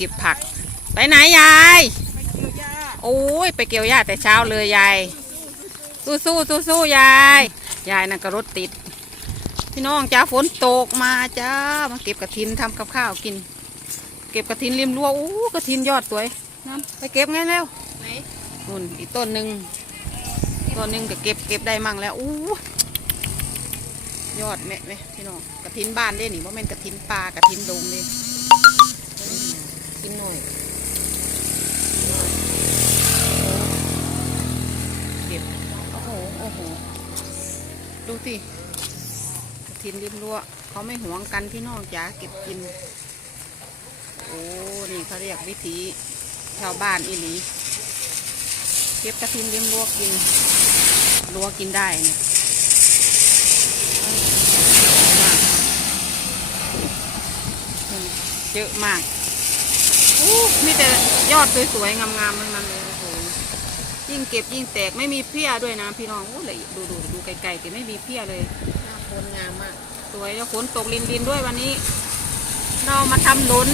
ก็บผัก ไปไหนยาย โอ้ยไปเกี่ยวหญ้าแต่เช้าเลยยาย สู้สู้สู้สู้ๆยาย ยายน่ะก็รถติด พี่น้องจ้าฝนตกมาจ้า มาเก็บกระถินทำกับข้าวกิน เก็บกระถินริมรั้วอู้กระถินยอดสวยนั่นไปเก็บไงแล้วไหนนู่นอีกต้นหนึ่งต้นหนึ่งก็เก็บเก็บได้มั่งแล้วอู้ยอดแม่ไหมพี่น้องกระถินบ้านเด้นี่ว่าแม่นกระถินปลากระถินดงเลย กินหน่อยเก็บโอ้โห โอ้โห ดูสิกระถินริมรั้วเขาไม่หวงกันพี่น้องจ๋าเก็บกิน โอ้ นี่เขาเรียกวิถีชาวบ้านอีหลี เก็บกระถินริมรั้วกินรั้วกินได้เนี่ยเยอะมาก อู้มีแต่ยอดสวยๆงามๆทั้งนั้นเลยโอ้โหยิ่งเก็บยิ่งแตกไม่มีเพี้ยด้วยนะพี่น้องโอ้เลยดูดูดูไกลๆแต่ไม่มีเพี้ยเลยหน้าโคนงามมากสวยแล้วฝนตกลินลินๆด้วยวันนี้ เรามาทำหลุน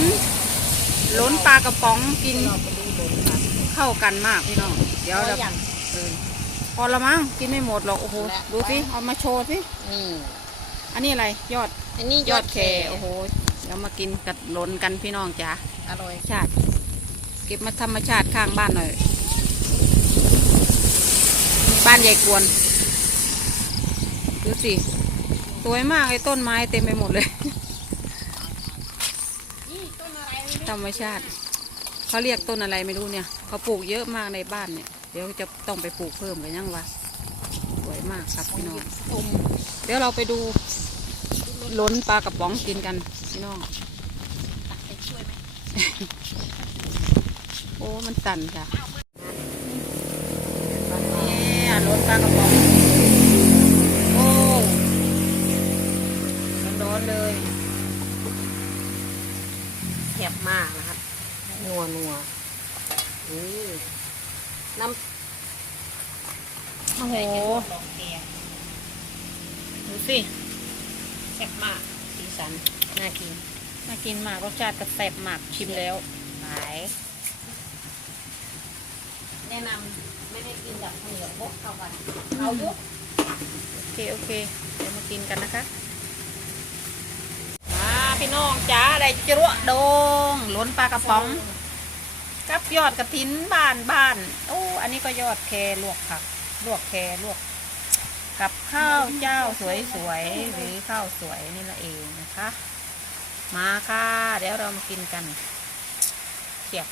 หลุนปลากระป๋องกินเราไปดูหลงครับเข้ากันมากพี่น้องเดี๋ยวเอาเราอย่างเออพอละมั้งกินไม่หมดหรอกโอ้โหและดูสิเอามาโชว์สินี่อันนี้อะไรยอดอันนี้ยอดแคโอ้โหเดี๋ยวมากินกับหลนกันพี่น้องจ๋า อร่อยชาติ เก็บมาธรรมชาติข้างบ้านหน่อย บ้านใหญ่กวน ดูสิ สวยมากไอ้ต้นไม้เต็มไปหมดเลยนี่ต้นอะไรไม่รู้ธรรมชาติ เขาเรียกต้นอะไรไม่รู้เนี่ย เขาปลูกเยอะมากในบ้านเนี่ย เดี๋ยวจะต้องไปปลูกเพิ่มกันยังวะ สวยมากครับพี่น้องตุ่มเดี๋ยวเราไปดูล้นปลากระป๋องกินกันพี่น้อง ตักไปช่วยไหม โอ้ มันสั่นจ้ะนี่ล้นปลากระป๋องโอ้ร้อนๆเลยแซ่บมากนะครับนัวนัวนี่น้ำโอ้โหดอกแคดูสิแซ่บมากสีสัน น่ากิน น่ากินมากรสชาติกระแซ่บมากชิมแล้วหายแนะนำไม่ได้กินแบบข้าวเหนียวบกเข้ากันเอายุกโอเคโอเค เดี๋ยวมากินกันนะคะ มาพี่น้องจ้าได้จรวดโดงล้นปลากระป๋อง กับยอดกระถินบ้านบ้านโอ้อันนี้ก็ยอดแคลวกผักลวกแคลวกกับข้าวเจ้าสวยๆหรือข้าวสวยนี่ละเองนะคะ มาค่ะ เดี๋ยวเรามากินกันเขียบ